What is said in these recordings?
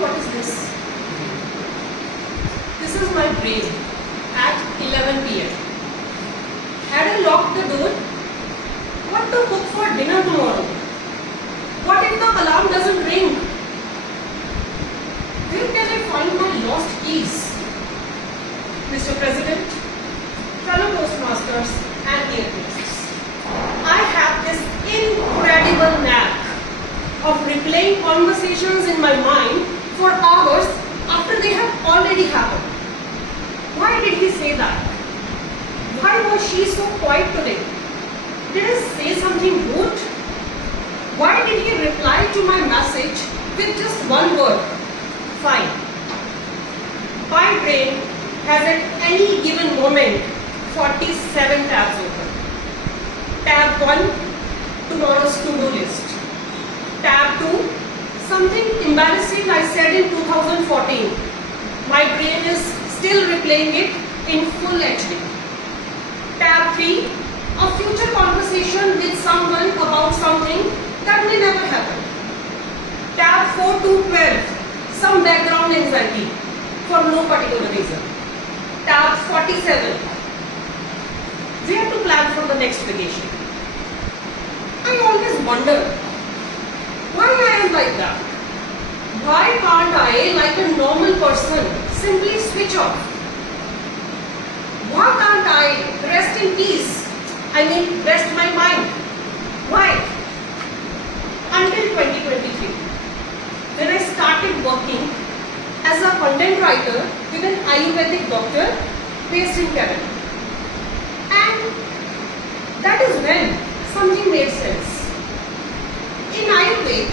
what is this? This is my brain at 11 p.m. Had I locked the door? What to cook for dinner tomorrow? What if the alarm doesn't ring? Where can I find my lost keys? Mr. President, fellow Toastmasters and dear guests, I have this incredible knack of replaying conversations in my mind for hours after they have already happened. Why did he say that? Why was she so quiet today? Did I say something rude? Why did he reply to my message with just one word? Fine. My brain has at any given moment 47 tabs open. Tab 1, tomorrow's to-do list. Tab 2, something embarrassing I said in 2014. My brain is still replaying it in full HD. Tab 3, a future conversation with someone about something that may never happen. Tab 4 to 12, some background anxiety for no particular reason. Tab 47, where to plan for the next vacation. I always wonder why I am like that. Why can't I, like a normal person, simply switch off? Why can't I rest in peace? Rest my mind. Why? Until 2023, when I started working as a content writer with an Ayurvedic doctor based in Canada. And that is when something made sense. In Ayurveda,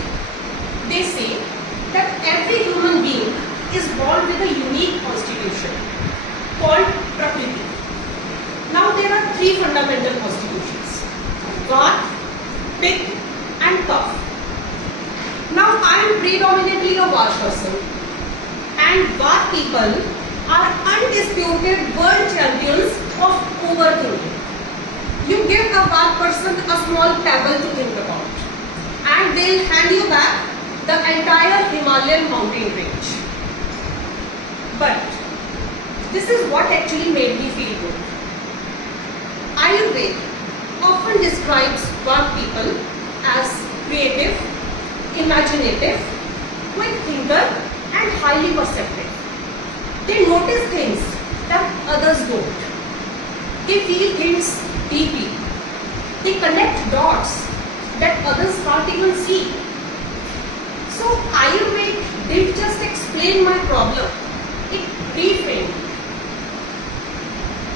they say that every human being is born with a unique constitution called Prakriti. Now there are three fundamental constitutions: Vata, Pitta and Kapha. Now I am predominantly a Vata person, and Vata people are undisputed world champions of overthinking. You give a Vata person a small pebble to think about, and they'll hand you back the entire Himalayan mountain range. But this is what actually made me feel good. Ayurveda often describes Vata people as creative, imaginative, quick thinker and highly perceptive. They notice things that others don't. They feel things deeply. They connect dots that others can't even see. So Ayurveda didn't just explain my problem, it reframed.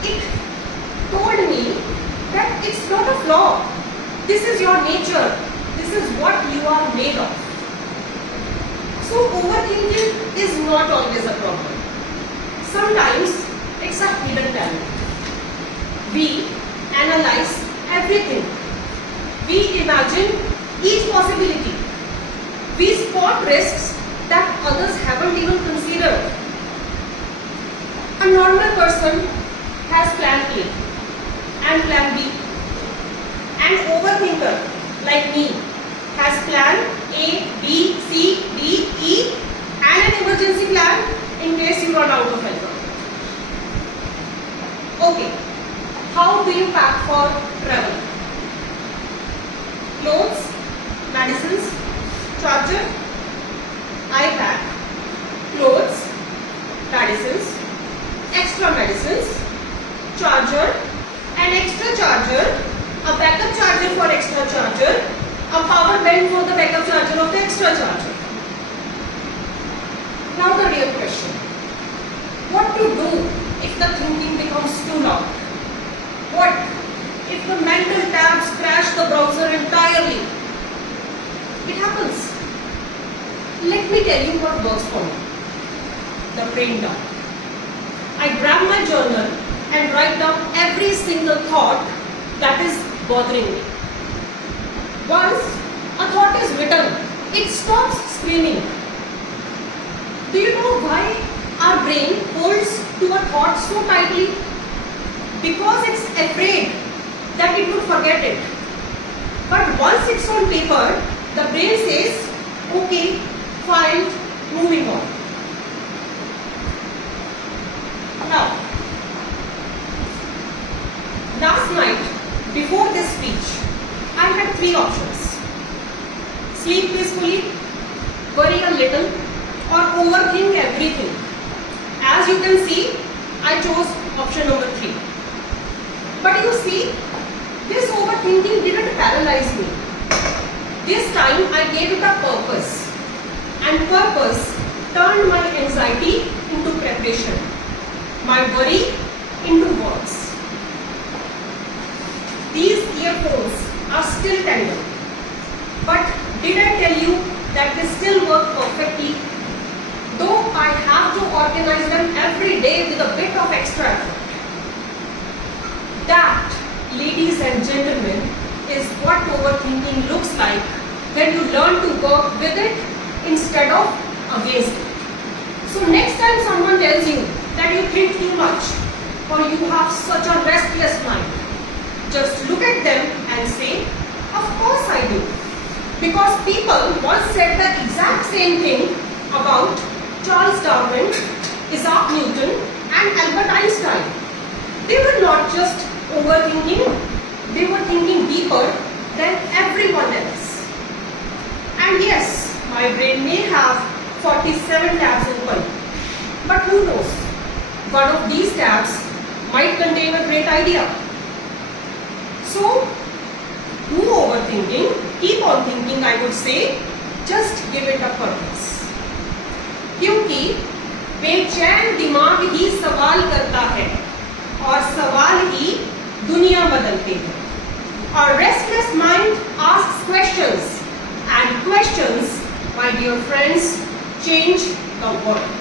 It told me that it's not a flaw. This is your nature. This is what you are made of. So overthinking is not always a problem. Sometimes it's a hidden talent. We analyze everything. We imagine each possibility. We spot risks that others haven't even considered. A normal person has plan A and plan B. An overthinker like me has plan A, B, C, D, E and an emergency plan in case you run out of alcohol. Okay, how do you pack for travel? Clothes, medicines, charger. I pack clothes, medicines, extra medicines, charger, an extra charger, a backup charger for extra charger, a power bank for the backup charger of the extra charger. Now the real question. What to do if the thinking becomes too loud? What if the mental tabs crash the browser entirely? It happens. Let me tell you what works for me. The brain dump. I grab my journal and write down every single thought that is bothering me. Once a thought is written, it stops screaming. Do you know why our brain holds to a thought so tightly? Because it's afraid that it will forget it. But once it's on paper, the brain says, okay, fine, moving on. Now, last night, before this speech, I had three options. Sleep peacefully, worry a little, or overthink everything. As you can see, I chose option number 3. But you see, this overthinking didn't paralyze me. This time I gave it a purpose. And purpose turned my anxiety into preparation, my worry into works. These earphones are still tender. But did I tell you that they still work perfectly? Though I have to organize them every day with a bit of extra effort. That, ladies and gentlemen, is what overthinking looks like when you learn to work with it instead of against it. So next time someone tells you that you think too much or you have such a restless mind, just look at them and say, of course I do. Because people once said the exact same thing about Charles Darwin, Isaac Newton and Albert Einstein. They were not just overthinking, they were thinking deeper than everyone else. And yes, my brain may have 47 tabs open, but who knows, one of these tabs might contain a great idea. So, do overthinking, keep on thinking, I would say, just give it a purpose. क्योंकि बेचैन दिमाग ही सवाल करता है और सवाल ही दुनिया बदलते हैं. Our restless mind asks questions and questions, my dear friends, change the world.